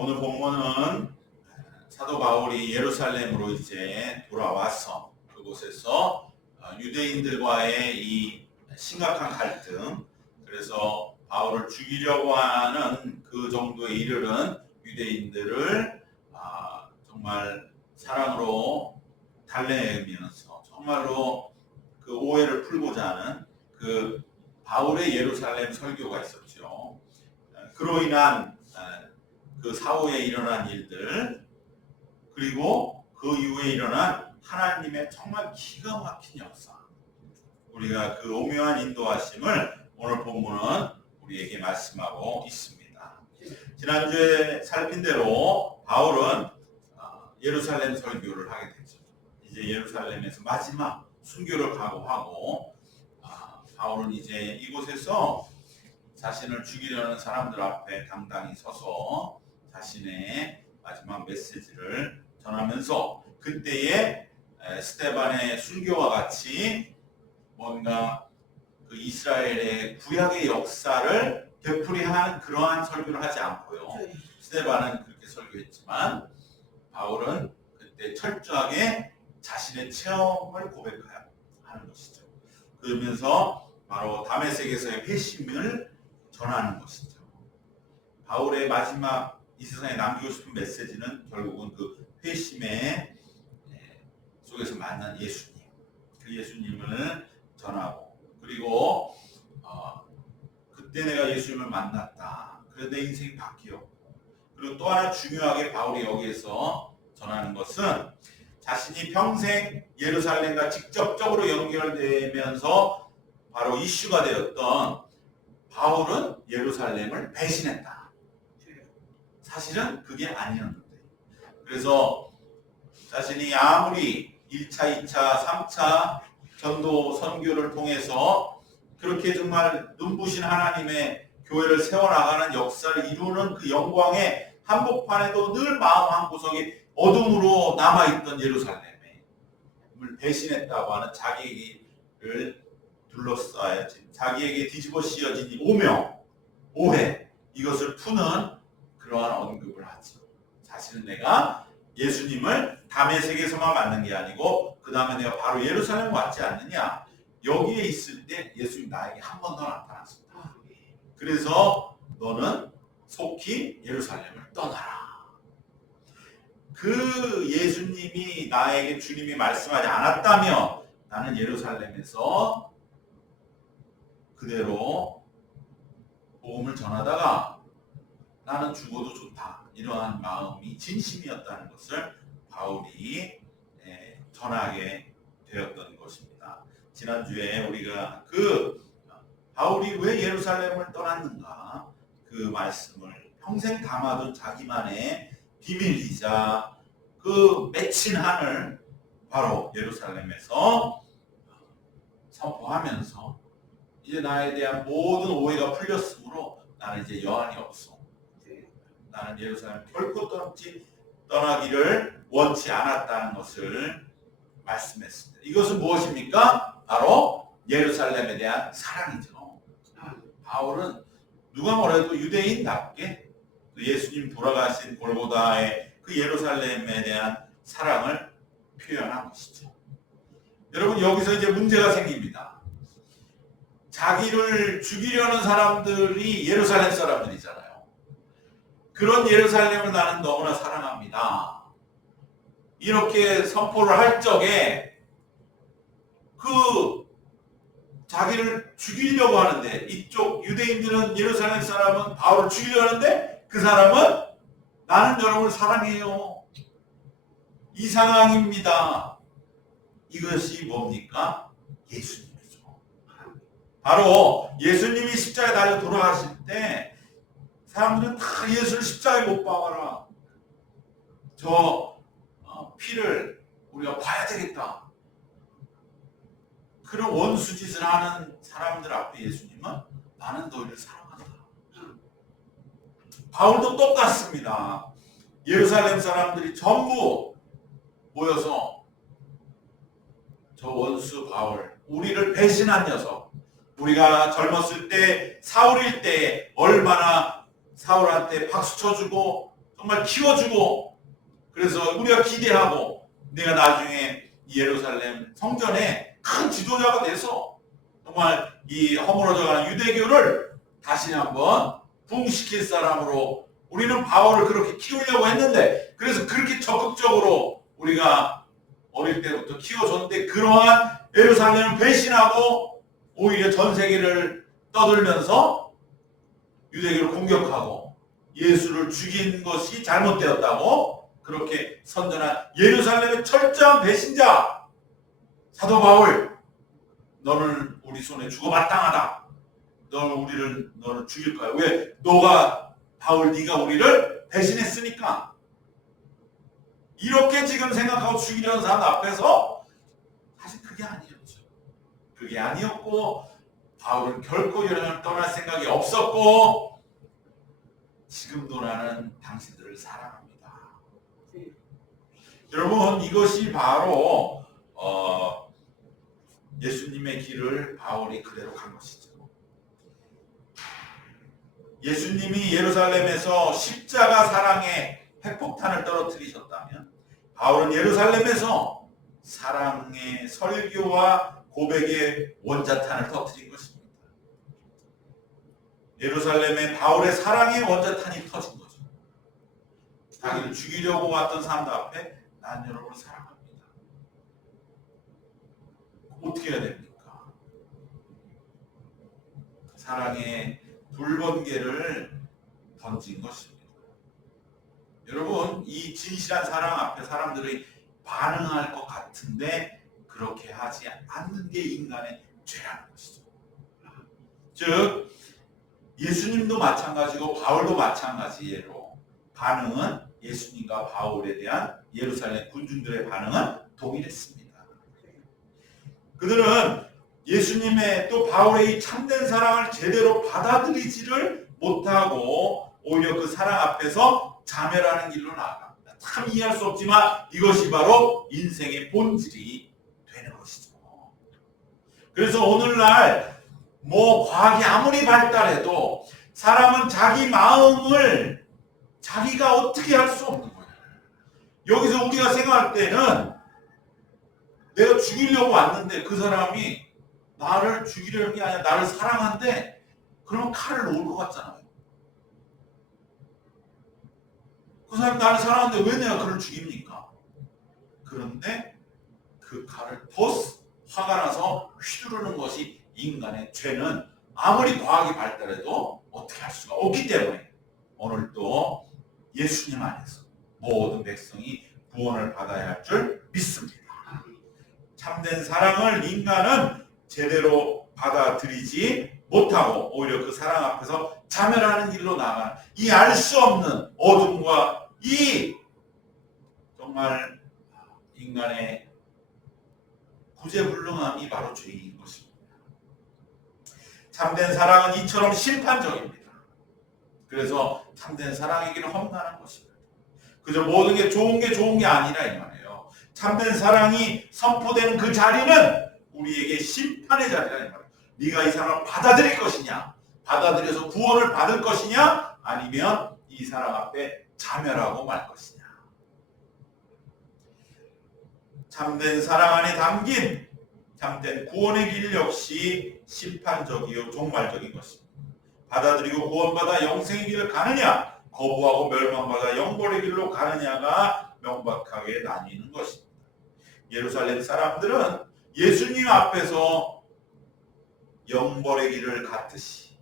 오늘 본문은 사도 바울이 예루살렘으로 이제 돌아와서 그곳에서 유대인들과의 이 심각한 갈등, 그래서 바울을 죽이려고 하는 그 정도에 이르는 유대인들을 정말 사랑으로 달래면서 정말로 그 오해를 풀고자 하는 그 바울의 예루살렘 설교가 있었죠. 그로 인한 그 사후에 일어난 일들, 그리고 그 이후에 일어난 하나님의 정말 기가 막힌 역사, 우리가 그 오묘한 인도하심을 오늘 본문은 우리에게 말씀하고 있습니다. 지난주에 살핀 대로 바울은 예루살렘 설교를 하게 됐죠. 이제 예루살렘에서 마지막 순교를 각오하고 바울은 이제 이곳에서 자신을 죽이려는 사람들 앞에 당당히 서서 자신의 마지막 메시지를 전하면서 그때의 스데반의 순교와 같이 뭔가 그 이스라엘의 구약의 역사를 되풀이하는 그러한 설교를 하지 않고요. 스데반은 그렇게 설교했지만 바울은 그때 철저하게 자신의 체험을 고백하는 것이죠. 그러면서 바로 다메섹에서의 회심을 전하는 것이죠. 바울의 마지막 이 세상에 남기고 싶은 메시지는 결국은 그 회심의 속에서 만난 예수님, 그 예수님을 전하고, 그리고 그때 내가 예수님을 만났다, 그래서 내 인생이 바뀌었고, 그리고 또 하나 중요하게 바울이 여기에서 전하는 것은 자신이 평생 예루살렘과 직접적으로 연결되면서 바로 이슈가 되었던 바울은 예루살렘을 배신했다. 사실은 그게 아니었는데, 그래서 자신이 아무리 1차, 2차, 3차 전도 선교를 통해서 그렇게 정말 눈부신 하나님의 교회를 세워나가는 역사를 이루는 그 영광의 한복판에도 늘 마음 한구석이 어둠으로 남아있던 예루살렘을 배신했다고 하는 자기를 둘러싸여진, 자기에게 뒤집어 씌워진 이 오명, 오해, 이것을 푸는 그러한 언급을 하죠. 사실은 내가 예수님을 다메섹에서만 만난 게 아니고 그 다음에 내가 바로 예루살렘 왔지 않느냐. 여기에 있을 때 예수님 나에게 한 번 더 나타났습니다. 그래서 너는 속히 예루살렘을 떠나라. 그 예수님이 나에게 주님이 말씀하지 않았다면 나는 예루살렘에서 그대로 복음을 전하다가 나는 죽어도 좋다, 이러한 마음이 진심이었다는 것을 바울이 전하게 되었던 것입니다. 지난주에 우리가 그 바울이 왜 예루살렘을 떠났는가, 그 말씀을 평생 담아둔 자기만의 비밀이자 그 맺힌 한을 바로 예루살렘에서 선포하면서 이제 나에 대한 모든 오해가 풀렸으므로 나는 이제 여한이 없어, 나는 예루살렘 결코 떠나기를 원치 않았다는 것을 말씀했습니다. 이것은 무엇입니까? 바로 예루살렘에 대한 사랑이죠. 바울은 누가 뭐래도 유대인답게 예수님 돌아가신 골고다의 그 예루살렘에 대한 사랑을 표현한 것이죠. 여러분, 여기서 이제 문제가 생깁니다. 자기를 죽이려는 사람들이 예루살렘 사람들이잖아요. 그런 예루살렘을 나는 너무나 사랑합니다. 이렇게 선포를 할 적에 그 자기를 죽이려고 하는데, 이쪽 유대인들은 예루살렘 사람은 바울을 죽이려고 하는데 그 사람은 나는 여러분을 사랑해요, 이 상황입니다. 이것이 뭡니까? 예수님이죠. 바로 예수님이 십자가에 달려 돌아가실 때 사람들은 다 예수를 십자가에 못 박아라, 저 피를 우리가 봐야 되겠다, 그런 원수짓을 하는 사람들 앞에 예수님은 나는 너희를 사랑한다. 바울도 똑같습니다. 예루살렘 사람들이 전부 모여서 저 원수 바울, 우리를 배신한 녀석, 우리가 젊었을 때 사울일 때 얼마나 사울한테 박수 쳐주고 정말 키워주고, 그래서 우리가 기대하고 내가 나중에 예루살렘 성전에 큰 지도자가 돼서 정말 이 허물어져가는 유대교를 다시 한번 부흥시킬 사람으로 우리는 바울을 그렇게 키우려고 했는데, 그래서 그렇게 적극적으로 우리가 어릴 때부터 키워줬는데, 그러한 예루살렘을 배신하고 오히려 전 세계를 떠들면서 유대교를 공격하고 예수를 죽인 것이 잘못되었다고 그렇게 선전한 예루살렘의 철저한 배신자 사도 바울, 너는 우리 손에 죽어 마땅하다. 너를 죽일 거야. 왜? 바울 네가 우리를 배신했으니까. 이렇게 지금 생각하고 죽이려는 사람 앞에서 사실 그게 아니었죠. 그게 아니었고, 바울은 결코 예루살렘을 떠날 생각이 없었고, 지금도 나는 당신들을 사랑합니다. 여러분, 이것이 바로 예수님의 길을 바울이 그대로 간 것이죠. 예수님이 예루살렘에서 십자가 사랑의 핵폭탄을 떨어뜨리셨다면, 바울은 예루살렘에서 사랑의 설교와 고백의 원자탄을 터뜨린 것입니다. 예루살렘에 바울의 사랑의 원자탄이 터진 거죠. 자기를 죽이려고 왔던 사람들 앞에 난 여러분을 사랑합니다. 어떻게 해야 됩니까? 사랑의 불번개를 던진 것입니다. 여러분, 이 진실한 사랑 앞에 사람들이 반응할 것 같은데 그렇게 하지 않는 게 인간의 죄라는 것이죠. 즉 예수님도 마찬가지고 바울도 마찬가지로 반응은 예수님과 바울에 대한 예루살렘 군중들의 반응은 동일했습니다. 그들은 예수님의 또 바울의 이 참된 사랑을 제대로 받아들이지를 못하고 오히려 그 사랑 앞에서 자멸하는 길로 나아갑니다. 참 이해할 수 없지만 이것이 바로 인생의 본질이 되는 것이죠. 그래서 오늘날 과학이 아무리 발달해도 사람은 자기 마음을 자기가 어떻게 할 수 없는 거예요. 여기서 우리가 생각할 때는 내가 죽이려고 왔는데 그 사람이 나를 죽이려는 게 아니라 나를 사랑한데, 그러면 칼을 놓을 것 같잖아요. 그 사람이 나를 사랑하는데 왜 내가 그를 죽입니까? 그런데 그 칼을 더 화가 나서 휘두르는 것이 인간의 죄는 아무리 과학이 발달해도 어떻게 할 수가 없기 때문에 오늘도 예수님 안에서 모든 백성이 구원을 받아야 할 줄 믿습니다. 참된 사랑을 인간은 제대로 받아들이지 못하고 오히려 그 사랑 앞에서 자멸하는 길로 나가는 이 알 수 없는 어둠과 이 정말 인간의 구제불능함이 바로 죄인 것입니다. 참된 사랑은 이처럼 심판적입니다. 그래서 참된 사랑에게는 험난한 것입니다. 그저 모든 게 좋은 게 아니라 이 말이에요. 참된 사랑이 선포되는 그 자리는 우리에게 심판의 자리라 이 말이에요. 네가 이 사랑을 받아들일 것이냐, 받아들여서 구원을 받을 것이냐, 아니면 이 사랑 앞에 자멸하고 말 것이냐. 참된 사랑 안에 담긴 참된 구원의 길 역시 심판적이요 종말적인 것입니다. 받아들이고 구원받아 영생의 길을 가느냐, 거부하고 멸망받아 영벌의 길로 가느냐가 명백하게 나뉘는 것입니다. 예루살렘 사람들은 예수님 앞에서 영벌의 길을 갔듯이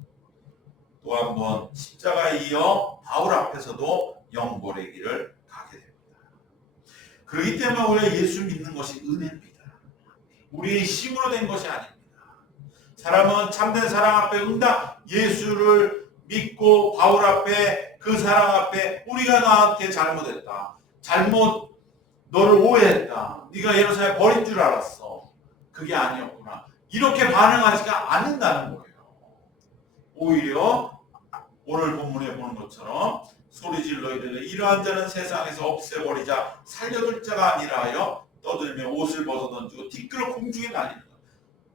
또 한 번 십자가에 이어 바울 앞에서도 영벌의 길을 가게 됩니다. 그렇기 때문에 우리가 예수 믿는 것이 은혜입니다. 우리의 힘으로 된 것이 아닙니다. 사람은 참된 사랑 앞에 응답 예수를 믿고 바울 앞에 그 사랑 앞에 우리가 나한테 잘못했다. 너를 오해했다. 네가 예루살렘 버린 줄 알았어. 그게 아니었구나. 이렇게 반응하지가 않는다는 거예요. 오히려 오늘 본문에 보는 것처럼 소리질러 이르되 이러한 자는 세상에서 없애버리자 살려둘 자가 아니라 하여 떠들며 옷을 벗어던지고 티끌을 공중에 날리는 것.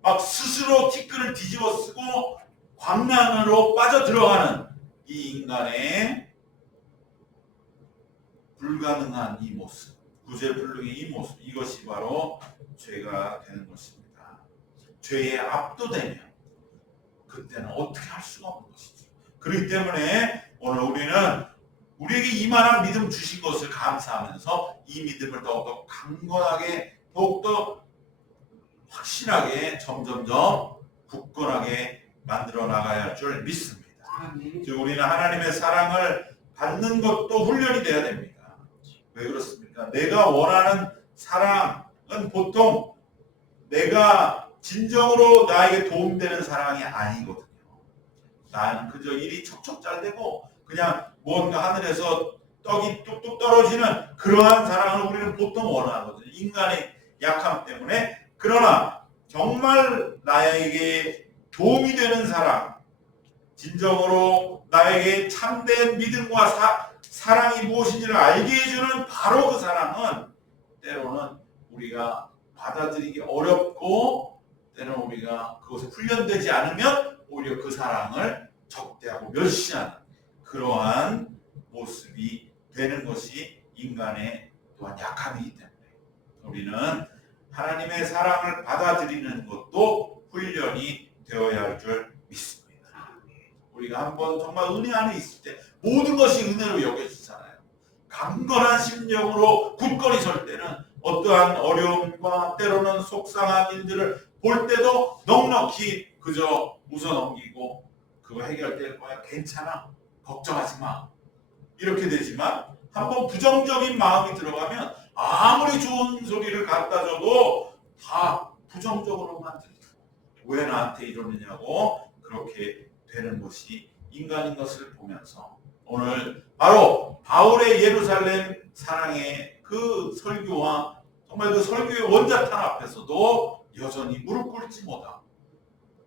막 스스로 티끌을 뒤집어 쓰고 광란으로 빠져 들어가는 이 인간의 불가능한 이 모습, 구제불능의 이 모습, 이것이 바로 죄가 되는 것입니다. 죄에 압도되면 그때는 어떻게 할 수가 없는 것이죠. 그렇기 때문에 오늘 우리는 우리에게 이만한 믿음 주신 것을 감사하면서 이 믿음을 더욱더 강건하게, 더욱더 확실하게, 점점점 굳건하게 만들어 나가야 할 줄 믿습니다. 즉 우리는 하나님의 사랑을 받는 것도 훈련이 돼야 됩니다. 왜 그렇습니까? 내가 원하는 사랑은 보통 내가 진정으로 나에게 도움되는 사랑이 아니거든요. 나는 그저 일이 척척 잘 되고 그냥 뭔가 하늘에서 떡이 뚝뚝 떨어지는 그러한 사랑을 우리는 보통 원하거든요. 인간의 약함 때문에. 그러나 정말 나에게 도움이 되는 사랑, 진정으로 나에게 참된 믿음과 사랑이 무엇인지를 알게 해주는 바로 그 사랑은 때로는 우리가 받아들이기 어렵고 때로는 우리가 그것에 훈련되지 않으면 오히려 그 사랑을 적대하고 멸시하는 그러한 모습이 되는 것이 인간의 또한 약함이기 때문에 우리는 하나님의 사랑을 받아들이는 것도 훈련이 되어야 할 줄 믿습니다. 우리가 한번 정말 은혜 안에 있을 때 모든 것이 은혜로 여겨지잖아요. 강건한 심령으로 굳건히 설 때는 어떠한 어려움과 때로는 속상한 일들을 볼 때도 넉넉히 그저 웃어넘기고 그거 해결될 거야, 괜찮아, 걱정하지 마, 이렇게 되지만 한번 부정적인 마음이 들어가면 아무리 좋은 소리를 갖다 줘도 다 부정적으로만 들리고 왜 나한테 이러느냐고 그렇게 되는 것이 인간인 것을 보면서 오늘 바로 바울의 예루살렘 사랑의 그 설교와 정말 그 설교의 원자탄 앞에서도 여전히 무릎 꿇지 못하고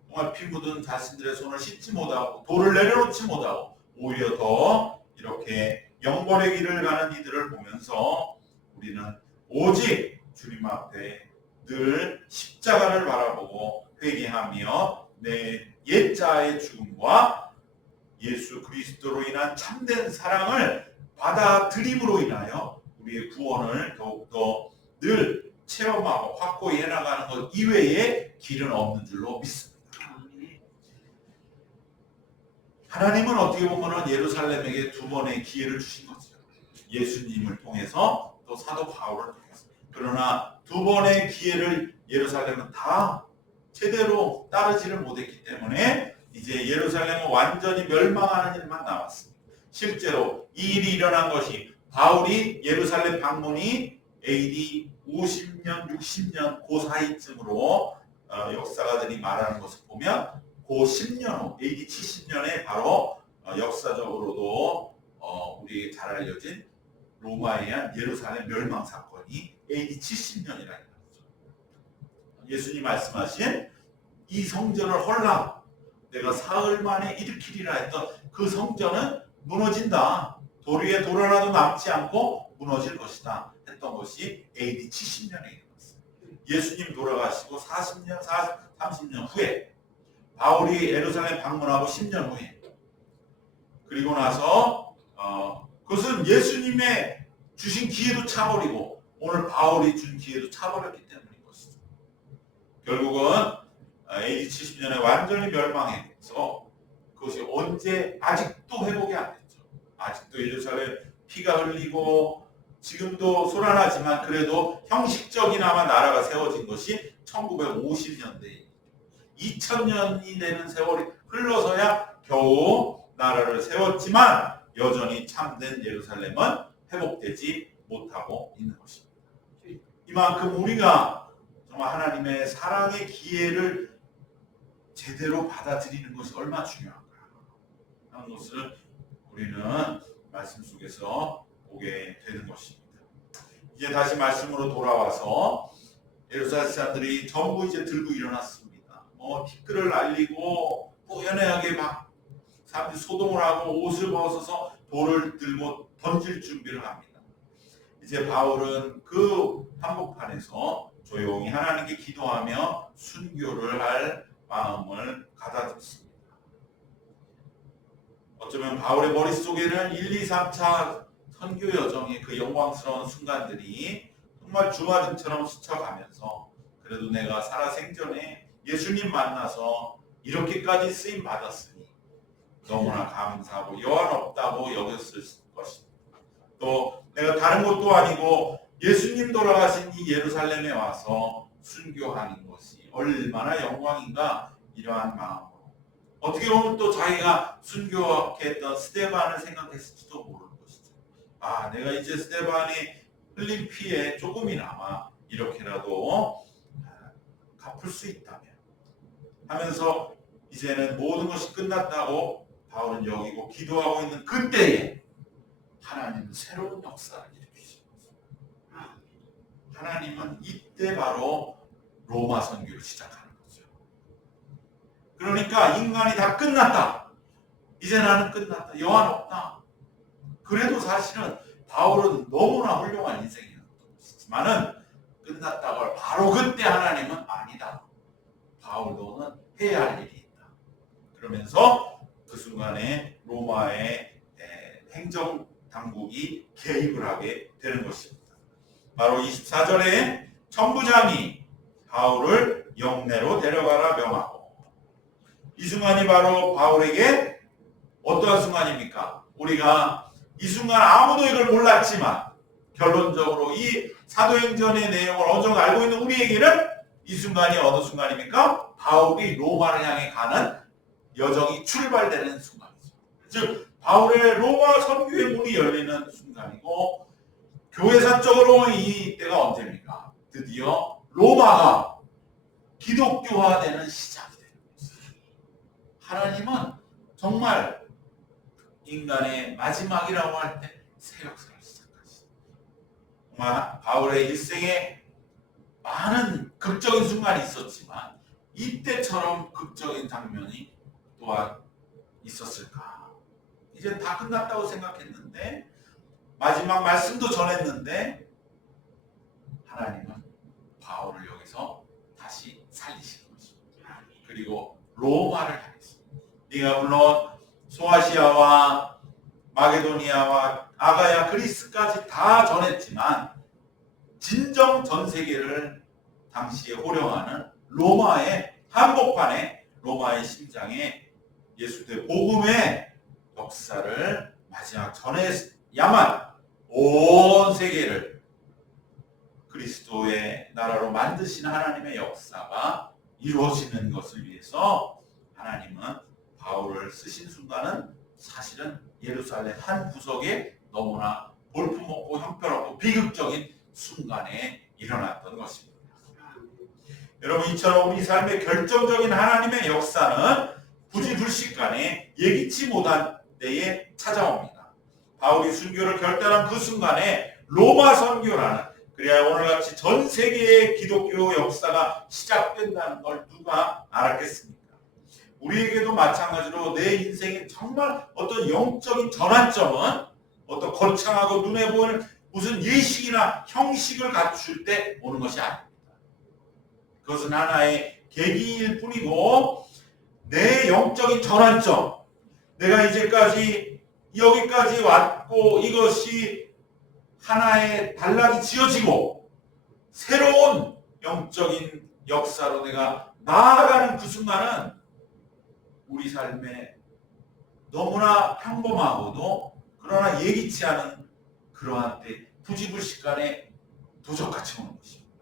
정말 피 묻은 자신들의 손을 씻지 못하고 돌을 내려놓지 못하고 오히려 더 이렇게 영벌의 길을 가는 이들을 보면서 우리는 오직 주님 앞에 늘 십자가를 바라보고 회개하며 내 옛자의 죽음과 예수 그리스도로 인한 참된 사랑을 받아들임으로 인하여 우리의 구원을 더욱더 늘 체험하고 확고히 해나가는 것 이외에 길은 없는 줄로 믿습니다. 하나님은 어떻게 보면 예루살렘에게 두 번의 기회를 주신 거죠. 예수님을 통해서 또 사도 바울을 통해서. 그러나 두 번의 기회를 예루살렘은 다 제대로 따르지를 못했기 때문에 이제 예루살렘은 완전히 멸망하는 일만 남았습니다. 실제로 이 일이 일어난 것이 바울이 예루살렘 방문이 AD 50년, 60년 그 사이쯤으로 역사가들이 말하는 것을 보면 그 10년 후 AD 70년에 바로 역사적으로도 우리에게 잘 알려진 로마에 의한 예루살렘 멸망 사건이 AD 70년이라는 거죠. 예수님 말씀하신 이 성전을 헐라 내가 사흘 만에 일으키리라 했던 그 성전은 무너진다. 돌 위에 돌 하나도 남지 않고 무너질 것이다 했던 것이 AD 70년에 일어났어요. 예수님 돌아가시고 40년, 30년 후에 바울이 예루살렘 방문하고 10년 후에 그리고 나서 그것은 예수님의 주신 기회도 차버리고 오늘 바울이 준 기회도 차버렸기 때문인 것이죠. 결국은 AD 70년에 완전히 멸망해서 그것이 언제 아직도 회복이 안 됐죠. 아직도 예루살렘 피가 흘리고 지금도 소란하지만 그래도 형식적이나마 나라가 세워진 것이 1950년대에 2000년이 되는 세월이 흘러서야 겨우 나라를 세웠지만 여전히 참된 예루살렘은 회복되지 못하고 있는 것입니다. 이만큼 우리가 정말 하나님의 사랑의 기회를 제대로 받아들이는 것이 얼마나 중요한가 하는 것을 우리는 말씀 속에서 보게 되는 것입니다. 이제 다시 말씀으로 돌아와서 예루살렘 사람들이 전부 이제 들고 일어났습니다. 티끌을 날리고 뽀연하게 막 사람들이 소동을 하고 옷을 벗어서 돌을 들고 던질 준비를 합니다. 이제 바울은 그 한복판에서 조용히 하나님께 기도하며 순교를 할 마음을 가다듬습니다. 어쩌면 바울의 머릿속에는 1, 2, 3차 선교 여정의 그 영광스러운 순간들이 정말 주마등처럼 스쳐가면서 그래도 내가 살아생전에 예수님 만나서 이렇게까지 쓰임 받았으니 너무나 감사하고 여한 없다고 여겼을 것입니다. 또 내가 다른 것도 아니고 예수님 돌아가신 이 예루살렘에 와서 순교하는 것이 얼마나 영광인가, 이러한 마음으로 어떻게 보면 또 자기가 순교했던 스데반을 생각했을지도 모르는 것이죠. 아, 내가 이제 스데반이 흘린 피에 조금이나마 이렇게라도 갚을 수 있다면 하면서 이제는 모든 것이 끝났다고 바울은 여기고 기도하고 있는 그때에 하나님은 새로운 역사를 일으키신 거죠. 하나님은 이때 바로 로마 선교를 시작하는 거죠. 그러니까 인간이 다 끝났다. 이제 나는 끝났다. 여한 없다. 그래도 사실은 바울은 너무나 훌륭한 인생이었던 것이지만은 끝났다고 바로 그때 하나님은 아니다. 바울 너는 해야 할 일이 있다. 그러면서 그 순간에 로마의 행정 당국이 개입을 하게 되는 것입니다. 바로 24절에 천부장이 바울을 영내로 데려가라 명하고, 이 순간이 바로 바울에게 어떠한 순간입니까? 우리가 이 순간 아무도 이걸 몰랐지만 결론적으로 이 사도행전의 내용을 어느 정도 알고 있는 우리에게는 이 순간이 어느 순간입니까? 바울이 로마를 향해 가는 여정이 출발되는 순간이죠. 즉 바울의 로마 선교의 문이 열리는 순간이고, 교회사적으로 이때가 언제입니까? 드디어 로마가 기독교화되는 시작이 되는 것이죠. 하나님은 정말 인간의 마지막이라고 할 때 새 역사를 시작하시죠. 정말 바울의 일생에 많은 극적인 순간이 있었지만 이때처럼 극적인 장면이 또한 있었을까? 이제 다 끝났다고 생각했는데, 마지막 말씀도 전했는데 하나님은 바울을 여기서 다시 살리시는 것입니다. 그리고 로마를 향했습니다. 네가 물론 소아시아와 마게도니아와 아가야, 그리스까지 다 전했지만 진정 전 세계를 당시에 호령하는 로마의 한복판에, 로마의 심장에 예수의 복음의 역사를 마지막 전해야만 온 세계를 그리스도의 나라로 만드시는 하나님의 역사가 이루어지는 것을 위해서 하나님은 바울을 쓰신 순간은 사실은 예루살렘 한 구석에 너무나 볼품없고 형편없고 비극적인 순간에 일어났던 것입니다. 여러분, 이처럼 우리 삶의 결정적인 하나님의 역사는 부지불식간에 예기치 못한 때에 찾아옵니다. 바울이 순교를 결단한 그 순간에 로마 선교라는, 그래야 오늘같이 전 세계의 기독교 역사가 시작된다는 걸 누가 알았겠습니까? 우리에게도 마찬가지로 내 인생에 정말 어떤 영적인 전환점은 어떤 거창하고 눈에 보이는 무슨 예식이나 형식을 갖출 때 오는 것이 아닙니다. 그것은 하나의 계기일 뿐이고, 내 영적인 전환점, 내가 이제까지 여기까지 왔고 이것이 하나의 단락이 지어지고 새로운 영적인 역사로 내가 나아가는 그 순간은 우리 삶에 너무나 평범하고도 그러나 예기치 않은 그러한 때 부지불식간에 도적같이 오는 것입니다.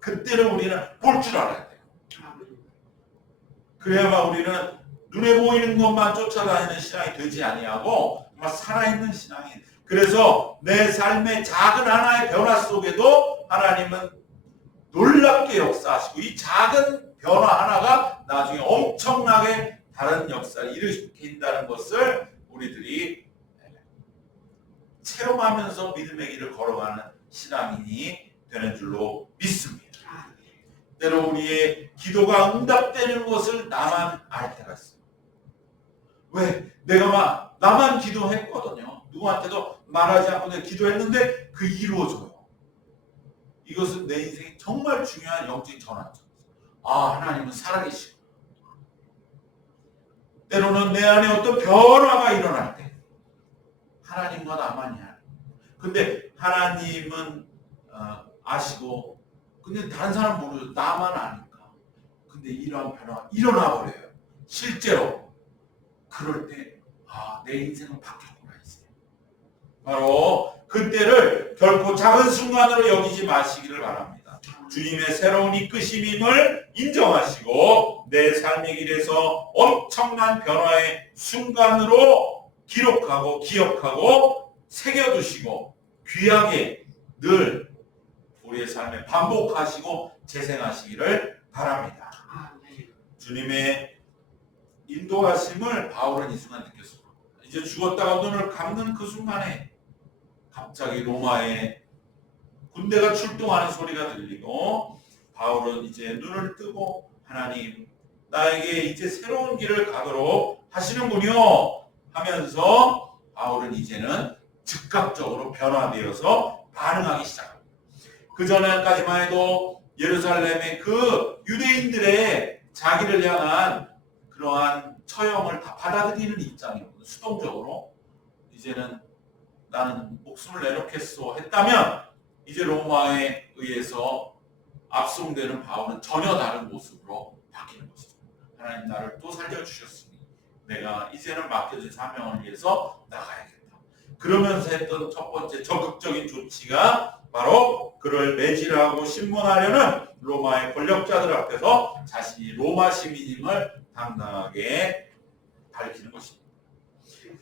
그때를 우리는 볼 줄 알아야 돼요. 그래야만 우리는 눈에 보이는 것만 쫓아다니는 신앙이 되지 아니하고 정말 살아있는 신앙이. 그래서 내 삶의 작은 하나의 변화 속에도 하나님은 놀랍게 역사하시고, 이 작은 변화 하나가 나중에 엄청나게 다른 역사를 일으킨다는 것을 우리들이 체험하면서 믿음의 길을 걸어가는 신앙인이 되는 줄로 믿습니다. 때로 우리의 기도가 응답되는 것을 나만 알 때가 있어요. 왜? 내가 나만 기도했거든요. 누구한테도 말하지 않고 내가 기도했는데 그 이루어져요. 이것은 내 인생에 정말 중요한 영적인 전환점이죠. 아, 하나님은 살아계시고. 때로는 내 안에 어떤 변화가 일어날 때 하나님과 나만이 하는 근데 하나님은 아시고, 근데 다른 사람 모르죠. 나만 아니까. 근데 이러한 변화가 일어나 버려요. 실제로. 그럴 때 내 인생은 바뀌었구나 이제. 바로 그때를 결코 작은 순간으로 여기지 마시기를 바랍니다. 주님의 새로운 이끄심임을 인정하시고 내 삶의 길에서 엄청난 변화의 순간으로 기록하고 기억하고 새겨두시고 귀하게 늘 우리의 삶에 반복하시고 재생하시기를 바랍니다. 주님의 인도하심을 바울은 이 순간 느꼈습니다. 이제 죽었다가 눈을 감는 그 순간에 갑자기 로마에 군대가 출동하는 소리가 들리고 바울은 이제 눈을 뜨고 하나님 나에게 이제 새로운 길을 가도록 하시는군요 하면서 바울은 이제는 즉각적으로 변화되어서 반응하기 시작합니다. 그 전에까지만 해도 예루살렘의 그 유대인들의 자기를 향한 그러한 처형을 다 받아들이는 입장이었거든요. 수동적으로 이제는 나는 목숨을 내놓겠소 했다면 이제 로마에 의해서 압송되는 바울은 전혀 다른 모습으로 바뀌는 것이죠. 하나님 나를 또 살려주셨으니 내가 이제는 맡겨진 사명을 위해서 나가야겠다. 그러면서 했던 첫 번째 적극적인 조치가 바로 그를 매질하고 신문하려는 로마의 권력자들 앞에서 자신이 로마 시민임을 당당하게 밝히는 것입니다.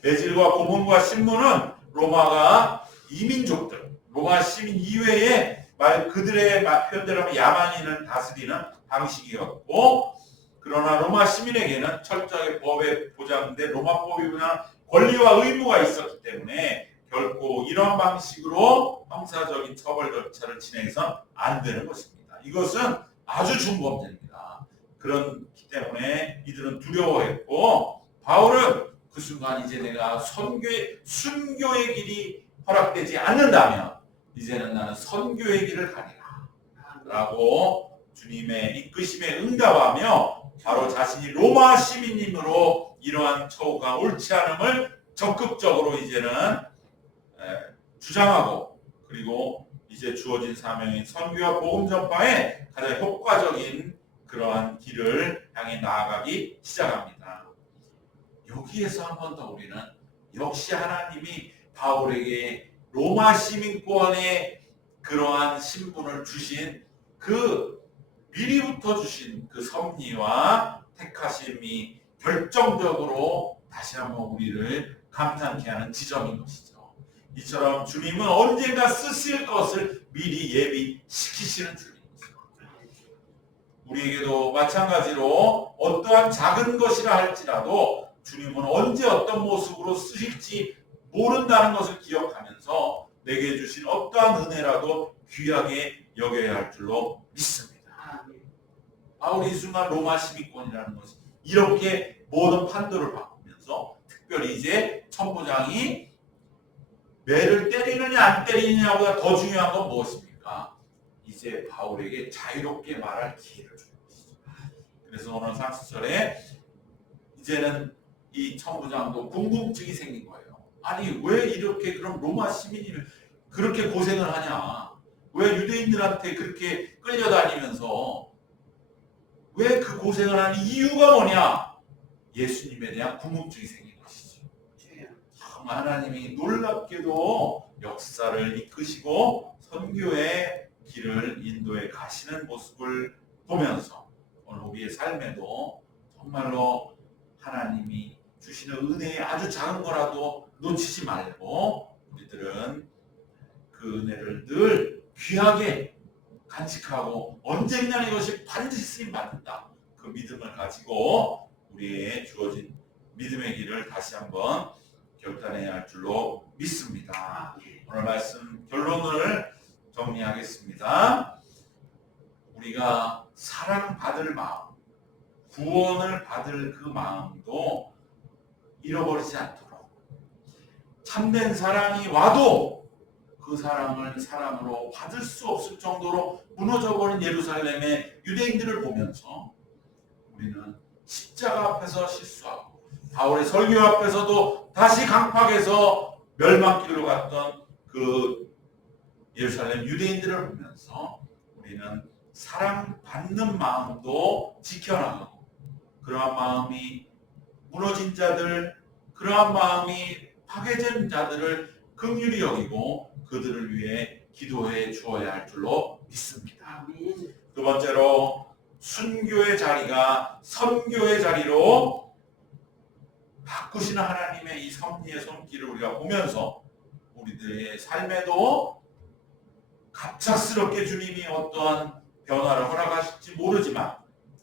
매질과 고문과 신문은 로마가 이민족들, 로마 시민 이외에 그들의 표현대로 하면 야만인을 다스리는 방식이었고, 그러나 로마 시민에게는 철저하게 법에 보장된 로마법이 보장하는 권리와 의무가 있었기 때문에 결코 이런 방식으로 형사적인 처벌 절차를 진행해서는 안 되는 것입니다. 이것은 아주 중범죄입니다. 그렇기 때문에 이들은 두려워했고 바울은 그 순간 이제 내가 순교의 길이 허락되지 않는다면 이제는 나는 선교의 길을 가리라 라고 주님의 이끄심에 응답하며 바로 자신이 로마 시민임으로 이러한 처우가 옳지 않음을 적극적으로 이제는 주장하고 그리고 이제 주어진 사명인 선교와 복음 전파에 가장 효과적인 그러한 길을 향해 나아가기 시작합니다. 여기에서 한 번 더 우리는 역시 하나님이 바울에게 로마 시민권의 그러한 신분을 주신 그 미리부터 주신 그 섭리와 택하심이 결정적으로 다시 한번 우리를 감탄케 하는 지점인 것이죠. 이처럼 주님은 언젠가 쓰실 것을 미리 예비시키시는 주님이죠. 우리에게도 마찬가지로 어떠한 작은 것이라 할지라도 주님은 언제 어떤 모습으로 쓰실지 모른다는 것을 기억하면서 내게 주신 어떠한 은혜라도 귀하게 여겨야 할 줄로 믿습니다. 바울이 이 순간 로마 시민권이라는 것이 이렇게 모든 판도를 바꾸면서 특별히 이제 천부장이 매를 때리느냐 안 때리느냐보다 더 중요한 건 무엇입니까? 이제 바울에게 자유롭게 말할 기회를 주는 것이죠. 그래서 오늘 30절에 이제는 이 천부장도 궁금증이 생긴 거예요. 아니 왜 이렇게 그럼 로마 시민이 그렇게 고생을 하냐? 왜 유대인들한테 그렇게 끌려다니면서 왜 그 고생을 하는 이유가 뭐냐? 예수님에 대한 궁금증이 생긴 것이죠. 하나님이 놀랍게도 역사를 이끄시고 선교의 길을 인도해 가시는 모습을 보면서 오늘 우리의 삶에도 정말로 하나님이 주시는 은혜의 아주 작은 거라도 놓치지 말고 우리들은 그 은혜를 늘 귀하게 간직하고 언젠가 이것이 반드시 쓰임 받는다. 그 믿음을 가지고 우리의 주어진 믿음의 길을 다시 한번 결단해야 할 줄로 믿습니다. 오늘 말씀 결론을 정리하겠습니다. 우리가 사랑받을 마음, 구원을 받을 그 마음도 잃어버리지 않도록 참된 사랑이 와도 그 사랑을 사랑으로 받을 수 없을 정도로 무너져버린 예루살렘의 유대인들을 보면서 우리는 십자가 앞에서 실수하고 바울의 설교 앞에서도 다시 강팍해서 멸망길로 갔던 그 예루살렘 유대인들을 보면서 우리는 사랑받는 마음도 지켜나가고, 그러한 마음이 무너진 자들, 그러한 마음이 파괴된 자들을 긍휼히 여기고 그들을 위해 기도해 주어야 할 줄로 믿습니다. 두 번째로 순교의 자리가 선교의 자리로 바꾸시는 하나님의 이 섭리의 손길을 우리가 보면서 우리들의 삶에도 갑작스럽게 주님이 어떠한 변화를 허락하실지 모르지만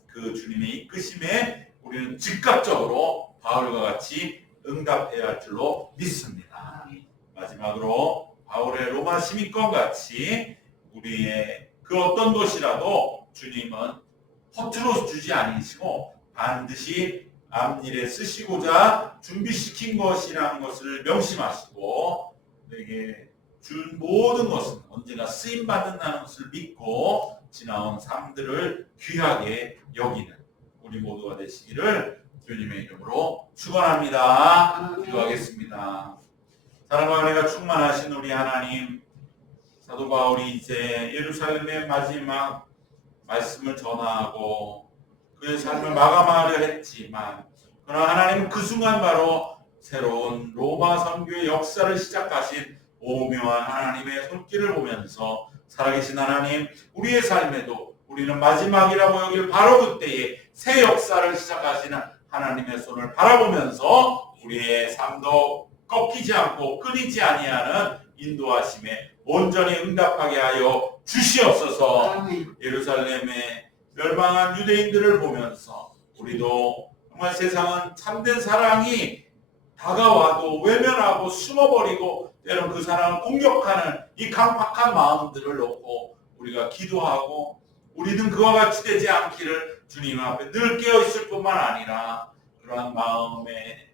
그 주님의 이끄심에 우리는 즉각적으로 바울과 같이 응답해야 할 줄로 믿습니다. 마지막으로 바울의 로마 시민권 같이 우리의 그 어떤 것이라도 주님은 허투루 주지 아니시고 반드시 앞일에 쓰시고자 준비시킨 것이라는 것을 명심하시고 내게 준 모든 것은 언제나 쓰임받는다는 것을 믿고 지나온 삶들을 귀하게 여기는 우리 모두가 되시기를 주님의 이름으로 축원합니다. 기도하겠습니다. 사랑과 은혜가 충만하신 우리 하나님, 사도 바울이 이제 예루살렘의 마지막 말씀을 전하고 그의 삶을 마감하려 했지만, 그러나 하나님은 그 순간 바로 새로운 로마 선교의 역사를 시작하신 오묘한 하나님의 손길을 보면서 살아계신 하나님, 우리의 삶에도 우리는 마지막이라고 여길 바로 그때에 새 역사를 시작하시는 하나님의 손을 바라보면서 우리의 삶도 꺾이지 않고 끊이지 아니하는 인도하심에 온전히 응답하게 하여 주시옵소서. 예루살렘의 멸망한 유대인들을 보면서 우리도 정말 세상은 참된 사랑이 다가와도 외면하고 숨어버리고 때론 그 사랑을 공격하는 이 강팍한 마음들을 놓고 우리가 기도하고 우리는 그와 같이 되지 않기를 주님 앞에 늘 깨어있을 뿐만 아니라 그러한 마음에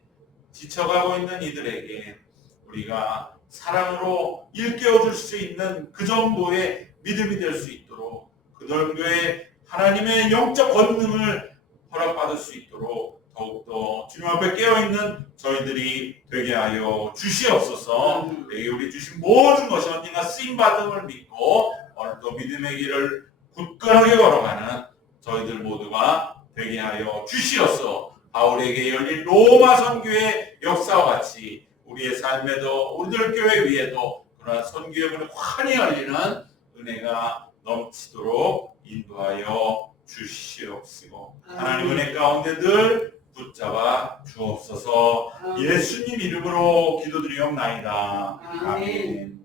지쳐가고 있는 이들에게 우리가 사랑으로 일깨워줄 수 있는 그 정도의 믿음이 될 수 있도록, 그 정도의 하나님의 영적 권능을 허락받을 수 있도록 더욱더 주님 앞에 깨어있는 저희들이 되게 하여 주시옵소서. 내게 우리 주신 모든 것이 언젠가 쓰임받음을 믿고 오늘도 믿음의 길을 굳건하게 걸어가는 저희들 모두가 되게 하여 주시옵소서. 바울에게 열린 로마 선교의 역사와 같이 우리의 삶에도 우리들 교회 위에도 그러한 선교의 문이 환히 열리는 은혜가 넘치도록 인도하여 주시옵시고 하나님 은혜 가운데 늘 붙잡아 주옵소서. 예수님 이름으로 기도드리옵나이다. 아멘.